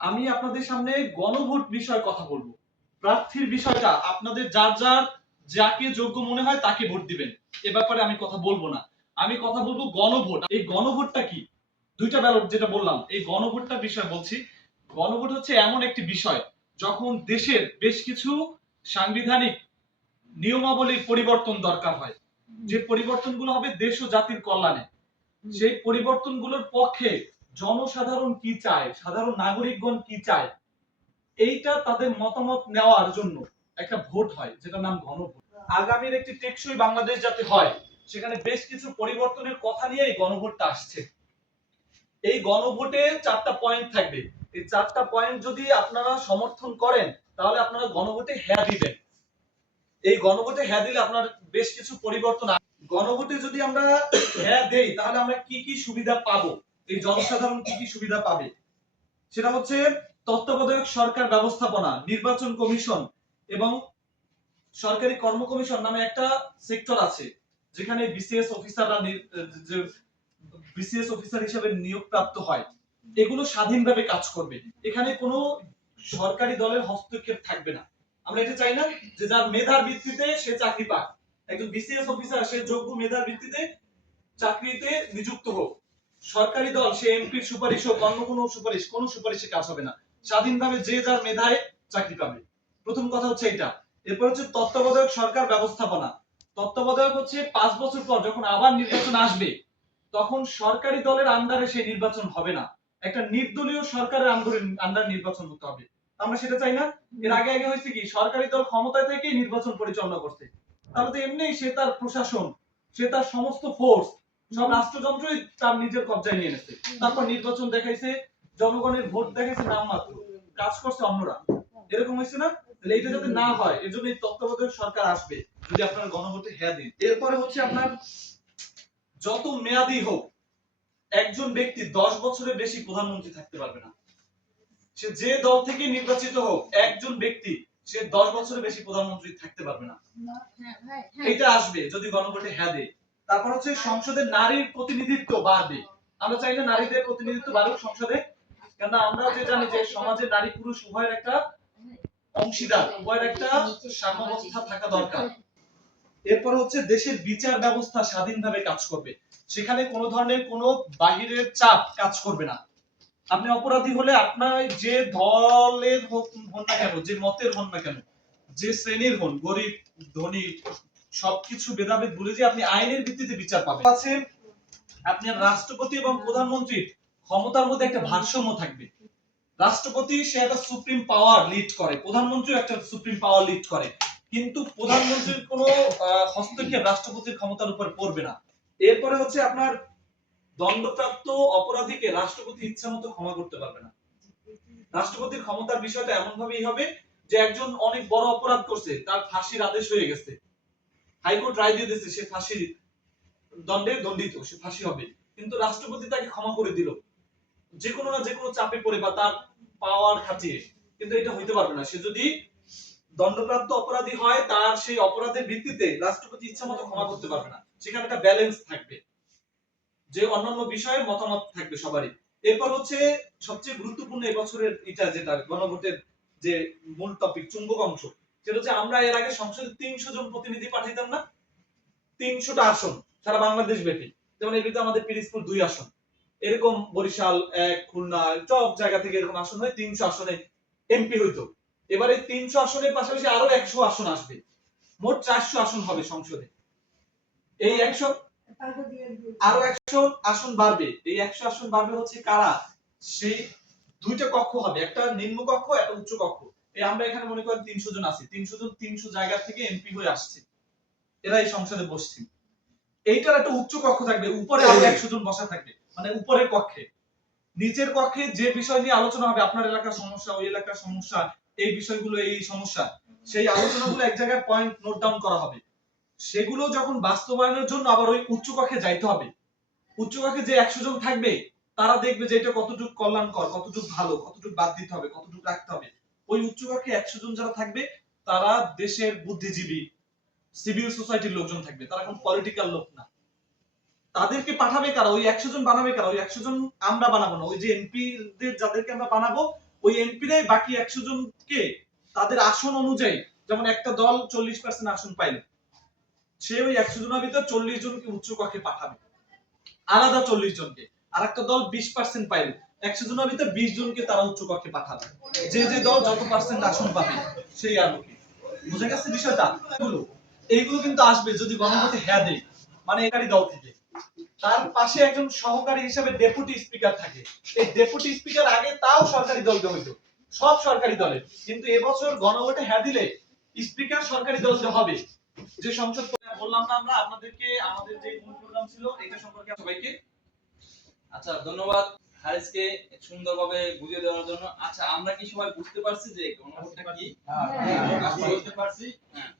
আমি আপনাদের সামনে গণভোট বিষয়ে কথা বলবো। প্রার্থীর বিষয়টা আপনাদের যার যার যাকে যোগ্য মনে হয় তাকে ভোট দিবেন, এ ব্যাপারে আমি কথা বলবো না। আমি কথা বলবো গণভোট। এই গণভোটটা কি? দুইটা ব্যালট যেটা বললাম, এই গণভোটটার বিষয় বলছি। গণভোট হচ্ছে এমন একটি বিষয় যখন দেশের বেশ কিছু সাংবিধানিক নিয়মাবলীর পরিবর্তন দরকার হয়, যে পরিবর্তনগুলো হবে দেশ ও জাতির কল্যাণে। সেই পরিবর্তনগুলোর পক্ষে জনসাধারণ কি চায়, সাধারণ নাগরিকগণ কি চায়, এইটা তাদের মতামত নেওয়ার জন্য একটা ভোট হয়, যেটার নাম গণভোট। আগামীর একটি টেকসই বাংলাদেশ যাতে হয়, সেখানে বেশ কিছু পরিবর্তনের কথা নিয়ে এই গণভোটটা আসছে। এই গণভোটে 4টা পয়েন্ট থাকবে। এই 4টা পয়েন্ট যদি আপনারা সমর্থন করেন, তাহলে আপনারা গণভোটে হ্যাঁ দিবেন। এই গণভোটে হ্যাঁ দিলে আপনার বেশ কিছু পরিবর্তন। গণভোটে যদি আমরা হ্যাঁ দেই, তাহলে আমরা কি কি সুবিধা পাবো, এই জনসাধারণ কি কি সুবিধা পাবে, সেটা হচ্ছে তত্ত্বাবধায়ক সরকার ব্যবস্থাপনা, নির্বাচন কমিশন এবং সরকারি কর্ম কমিশন নামে একটা সেক্টর আছে, যেখানে বিসিএস অফিসাররা বিসিএস অফিসার হিসেবে নিয়োগ প্রাপ্ত হয়। এগুলো স্বাধীনভাবে কাজ করবে, এখানে কোনো সরকারি দলের হস্তক্ষেপ থাকবে না। আমরা এটা চাই না যে যার মেধার ভিত্তিতে সে চাকরি পাক। একজন বিসিএস অফিসার সে যোগ্য মেধার ভিত্তিতে চাকরিতে নিযুক্ত হোক। সরকারি দল সে এমপির সুপারিশ হোক, অন্য কোনো সুপারিশ, কোনো সুপারিশে কাজ হবে না। স্বাধীনভাবে যে যার মেধায় চাকরি পাবে। প্রথম কথা হচ্ছে এটা। এরপর হচ্ছে তত্ত্বাবধায়ক সরকার ব্যবস্থাপনা। তত্ত্বাবধায়ক হচ্ছে 5 বছর পর যখন আবার নির্বাচন আসবে, তখন সরকারি দলের আন্ডারে সেই নির্বাচন হবে না, একটা নির্দলীয় সরকারের আন্ডারে নির্বাচন হতে হবে। আমরা সেটা চাই না। এর আগে আগে হয়েছে কি, সরকারি দল ক্ষমতায় থেকেই নির্বাচন পরিচালনা করছে, তাহলে তো এমনি সে তার প্রশাসন, সে তার সমস্ত ফোর্স, সব রাষ্ট্রযন্ত্রই তার নিজের কবজায় নিয়ে নিয়েছে। তারপর নির্বাচন দেখাইছে, জনগণের ভোট দেখাইছে নামমাত্র, কাজ করছে অন্যরা। এরকম হয়েছে না? তাহলে এটা যাতে না হয়, এর জন্য এই তত্ত্বাবধায়ক সরকার আসবে যদি আপনারা গণভোটে হ্যাঁ দিন। এরপরে হচ্ছে আপনার যত মেয়াদি হোক, একজন ব্যক্তি 10 বছরের বেশি প্রধানমন্ত্রী থাকতে পারবে না। সে যে দল থেকে নির্বাচিত হোক, একজন ব্যক্তি সে 10 বছরের বেশি প্রধানমন্ত্রী থাকতে পারবে না। এটা আসবে যদি গণভোটে হ্যাঁ দেয়। তারপর হচ্ছে সংসদে নারীর প্রতিনিধিত্ব বাড়বে। আমরা চাই না নারীদের প্রতিনিধিত্ব বাড়ুক সংসদে, কারণ আমরা যে জানি যে সমাজে নারী পুরুষ উভয়ের একটা অংশীদার, উভয়ের একটা সাম্যাবস্থা থাকা দরকার। এরপর হচ্ছে দেশের বিচার ব্যবস্থা স্বাধীনভাবে কাজ করবে, সেখানে কোনো ধরনের কোনো বাহিরের চাপ কাজ করবে না। আপনি অপরাধী হলে আপনার যে দলের হন না কেন, যে মতের হন না কেন, যে শ্রেণীর হন, গরিব ধনী, সবকিছু ভেদাভেদ ভুলে যে আপনি আইনের ভিত্তিতে বিচার পাবেন। আছে আপনার রাষ্ট্রপতি এবং প্রধানমন্ত্রীর ক্ষমতার মধ্যে একটা ভারসাম্য থাকবে। রাষ্ট্রপতি সে একটা সুপ্রিম পাওয়ার লিড করে, প্রধানমন্ত্রী একটা সুপ্রিম পাওয়ার লিড করে, কিন্তু প্রধানমন্ত্রীর কোনো হস্তক্ষেপ রাষ্ট্রপতির ক্ষমতার উপর পড়বে না। এরপরে হচ্ছে আপনার দণ্ডপ্রাপ্ত অপরাধীকে রাষ্ট্রপতি ইচ্ছামতো ক্ষমা করতে পারবে না। রাষ্ট্রপতির ক্ষমতার বিষয়টা এমন ভাবেই হবে যে একজন অনেক বড় অপরাধ করছে, তার ফাঁসির আদেশ হয়ে গেছে, হাইকোর্ট রায় দিয়ে দিয়েছে সে ফাঁসি দণ্ডে দণ্ডিত, সে ফাঁসি হবে, কিন্তু রাষ্ট্রপতি তাকে ক্ষমা করে দিল যে কোনো না যে কোনো চাপে পড়ে বা তার পাওয়ার খাটিয়ে। কিন্তু এটা হইতে পারবে না। সে যদি দণ্ডপ্রাপ্ত অপরাধী হয়, তার সেই অপরাধের ভিত্তিতে রাষ্ট্রপতি ইচ্ছামতো ক্ষমা করতে পারবে না। সেখানে একটা ব্যালেন্স থাকবে, যে অন্যান্য বিষয়ে মতামত থাকবে সবারই। এরপর হচ্ছে সবচেয়ে গুরুত্বপূর্ণ এবছরের এটা, যেটা গণভোটের যে মূল টপিক, চুম্বক অংশ, সেটা হচ্ছে আমরা এর আগে সংসদে 300 জন প্রতিনিধি পাঠাইতাম না, 300টা আসন সারা বাংলাদেশ ব্যাপী। যেমন এর ভিতরে আমাদের পিরিজপুর 2 আসন, এরকম বরিশাল 1, খুলনা, সব জায়গা থেকে এরকম আসন হয়, 300 আসনে এমপি হইতো। এবারে 300 আসনের পাশাপাশি আরো 100 আসন আসবে, মোট 400 আসন হবে সংসদে। এই 100 আরো 100 আসন বাড়বে। এই 100 আসন বাড়বে হচ্ছে কারা, সেই দুইটা কক্ষ হবে, একটা নিম্ন কক্ষ, একটা উচ্চ কক্ষ। এই আমরা এখানে মনে করেন 300 জন আছি, 300 জন 300 জায়গা থেকে এমপি হয়ে আসছে, এরা এই সংসদে বসছে। এইটার একটা উচ্চ কক্ষ থাকবে, উপরে আরো 100 জন বসা থাকবে, মানে উপরের কক্ষে। নিচের কক্ষে যে বিষয় নিয়ে আলোচনা হবে, আপনার এলাকার সমস্যা, ওই এলাকার সমস্যা, এই বিষয়গুলো, এই সমস্যা, সেই আলোচনাগুলো এক জায়গায় পয়েন্ট নোট ডাউন করা হবে। সেগুলো যখন বাস্তবায়নের জন্য আবার ওই উচ্চ কক্ষে যাইতে হবে। উচ্চ কক্ষে যে 100 জন থাকবে, তারা দেখবে যে এটা কতটুকু কল্যাণকর, কতটুকু ভালো, কতটুকু বাদ দিতে হবে, কতটুকু রাখতে হবে। ওই উচ্চ কক্ষে 100 জন যারা থাকবে, তারা দেশের বুদ্ধিজীবী, সিভিল সোসাইটির লোকজন থাকবে, তারা কোন পলিটিক্যাল লোক না। তাদেরকে পাঠাবে কারা, ওই 100 জন বানাবে কারা, ওই 100 জন আমরা বানাবো না, ওই যে এমপি দের যাদেরকে আমরা বানাবো, ওই এমপিরাই বাকি 100 জনকে তাদের আসন অনুযায়ী, যেমন একটা দল 40% আসন পাইলে সে ওই 100 জনের ভিতর 40 জনকে উচ্চ কক্ষে পাঠাবে, আলাদা 40 জনকে। আর একটা দল 20% পাইলে 100 জনের ভিতর 20 জনকে তারা উচ্চ কক্ষে পাঠাবে, যে যে দল যত পার্সেন্ট আসন পাবে সেই আলোকে। বুঝা গেছে বিষয়টা? এইগুলো কিন্তু আসবে যদি গণভোটে হ্যাঁ দেয়, মানে একারী দল থেকে। তার পাশে একজন সহকারী হিসেবে ডেপুটি স্পিকার থাকে। এই ডেপুটি স্পিকার আগে তাও সরকারি দলকে হইতো, সব সরকারি দলের, কিন্তু এবছর গণভোটে হ্যাঁ দিলে স্পিকার সরকারি দলকে হবে। যে সংসদ বললাম না আমরা আপনাদেরকে, আমাদের যে মূল প্রোগ্রাম ছিল এটা সম্পর্কে সবাইকে। আচ্ছা, ধন্যবাদ হারিসকে সুন্দরভাবে বুঝিয়ে দেওয়ার জন্য। আচ্ছা, আমরা কি সবাই বুঝতে পারছি যে গণভোটটা কি? বুঝতে পারছি। হ্যাঁ,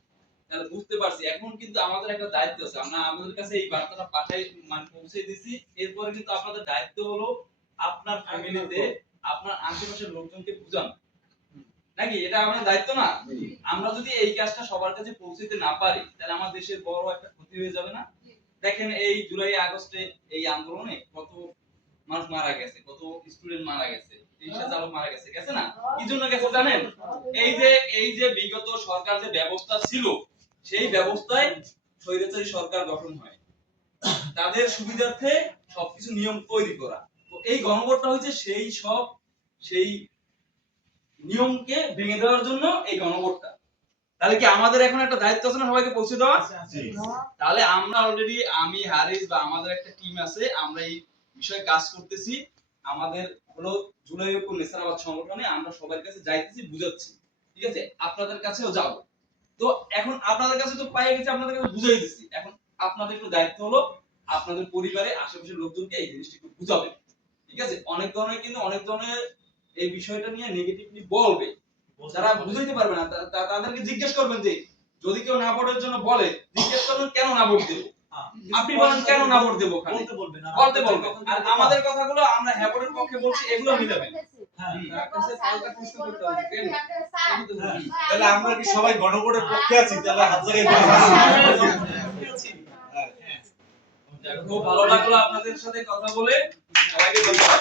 তাহলে বুঝতে পারছি। এখন কিন্তু আমাদের একটা দায়িত্ব আছে, আমরা আমাদের কাছে এই বার্তাটা পাঠাই মানে পৌঁছে দিছি। এরপরে কিন্তু আপনাদের দায়িত্ব হলো আপনার ফ্যামিলিতে আপনার আশেপাশের লোকজনকে বুঝানো, নাকি? এটা আমাদের দায়িত্ব না? আমরা যদি এই কাজটা সবার কাছে পৌঁছাতে না পারি তাহলে আমার দেশের বড় একটা ক্ষতি হয়ে যাবে না? দেখেন এই জুলাই আগস্টে এই আন্দোলনে কত মানুষ মারা গেছে, কত স্টুডেন্ট মারা গেছে, রিকশা চালক মারা গেছে, গেছে না? কি জন্য গেছে জানেন? এই যে বিগত সরকার যে ব্যবস্থা ছিল সেই ব্যবস্থায় স্বৈরাচারী সরকার গঠন হয়, তাদের সুবিধার্থে সবকিছু নিয়ম তৈরি করা। তো এই গণভোটটা হচ্ছে সেই নিয়মকে ভেঙে দেওয়ার জন্য এই গণভোটটা। তাহলে কি আমাদের এখন একটা দায়িত্ব আছে না সবাইকে পৌঁছে দেওয়া? তাহলে আমরা অলরেডি, আমি হারিস বা আমাদের একটা টিম আছে, আমরা এই বিষয়ে কাজ করতেছি। আমাদের হলো জুলাই ঐক্য নেসারাবাদ সংগঠনে আমরা সবার কাছে যাইতেছি, বুঝাচ্ছি, ঠিক আছে? আপনাদের কাছেও যাব। তো এখন আপনাদের কাছে তো পাই গেছি, আপনাদের কাছে বুঝাই দিচ্ছি। এখন আপনাদের একটু দায়িত্ব হলো আপনাদের পরিবারে আশেপাশের লোকজনকে এই জিনিসটা একটু বুঝাবেন, ঠিক আছে? অনেক ধরনের এই বিষয়টা নিয়ে নেগেটিভলি বলবে, যারা বুঝাইতে পারবে না তাদেরকে জিজ্ঞেস করবেন যে যদি কেউ না ভোটের জন্য বলে, জিজ্ঞেস করবেন কেন না ভোট দেব। আপনি বলেন কেন না ভোট দেব, বলতে বলবেন। আর আমাদের কথাগুলো আমরা হ্যাঁ ভোটের পক্ষে বলছি এগুলো মিলাবেন। তাহলে আমরা কি সবাই গণভোটের পক্ষে আছি? তাহলে হাত জায়গায় খুব ভালো লাগলো আপনাদের সাথে কথা বলে। সবাইকে ধন্যবাদ।